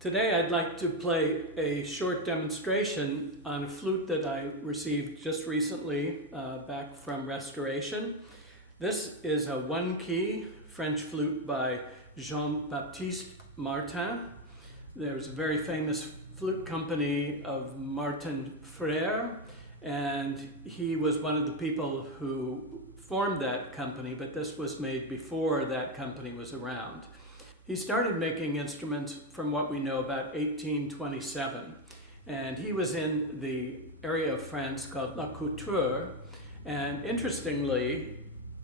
Today I'd like to play a short demonstration on a flute that I received just recently back from restoration. This is a one-key French flute by Baptiste Martin. There's a very famous flute company of Martin Frère, and he was one of the people who formed that company, but this was made before that company was around. He started making instruments from what we know about 1827, and he was in the area of France called La Couture, and interestingly,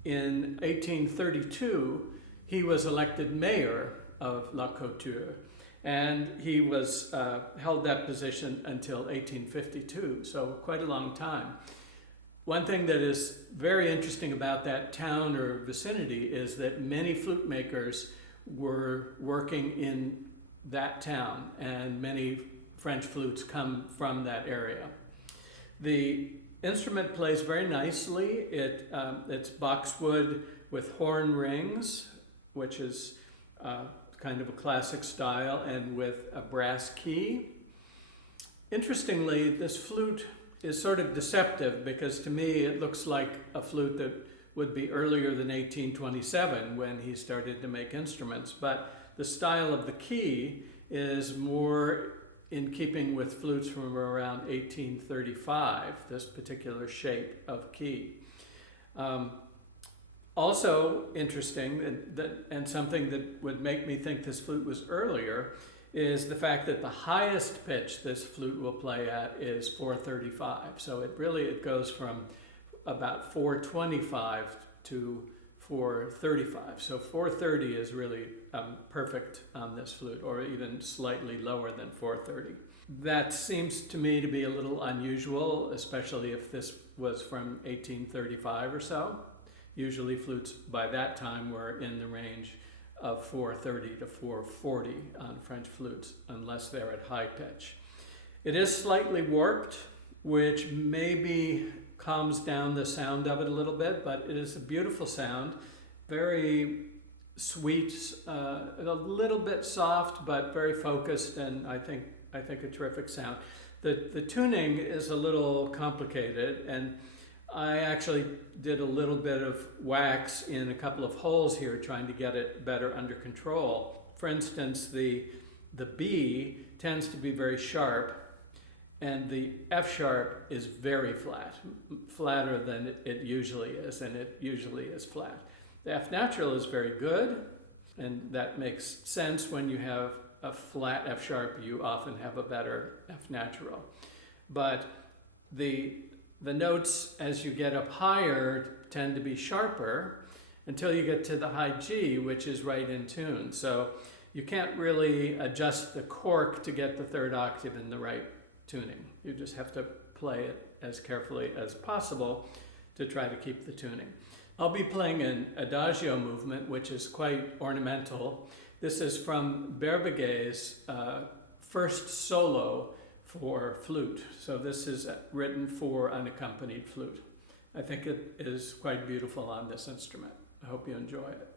in 1832, he was elected mayor of La Couture, and he was held that position until 1852, so quite a long time. One thing that is very interesting about that town or vicinity is that many flute makers were working in that town, and many French flutes come from that area. The instrument plays very nicely. It's boxwood with horn rings, which is kind of a classic style, and with a brass key. Interestingly, this flute is sort of deceptive because to me it looks like a flute that would be earlier than 1827 when he started to make instruments, but the style of the key is more in keeping with flutes from around 1835, this particular shape of key. Also interesting, and something that would make me think this flute was earlier, is the fact that the highest pitch this flute will play at is 435. So it goes from about 425 to 435. So 430 is really perfect on this flute, or even slightly lower than 430. That seems to me to be a little unusual, especially if this was from 1835 or so. Usually flutes by that time were in the range of 430 to 440 on French flutes, unless they're at high pitch. It is slightly warped, which maybe calms down the sound of it a little bit, but it is a beautiful sound, very sweet, a little bit soft, but very focused, and I think a terrific sound. The tuning is a little complicated, and I actually did a little bit of wax in a couple of holes here trying to get it better under control. For instance, the B tends to be very sharp, and the F sharp is very flat, flatter than it usually is, and it usually is flat. The F natural is very good, and that makes sense. When you have a flat F sharp, you often have a better F natural. But the notes as you get up higher tend to be sharper until you get to the high G, which is right in tune. So you can't really adjust the cork to get the third octave in the right tuning. You just have to play it as carefully as possible to try to keep the tuning. I'll be playing an adagio movement, which is quite ornamental. This is from Berbegay's first solo for flute. So this is written for unaccompanied flute. I think it is quite beautiful on this instrument. I hope you enjoy it.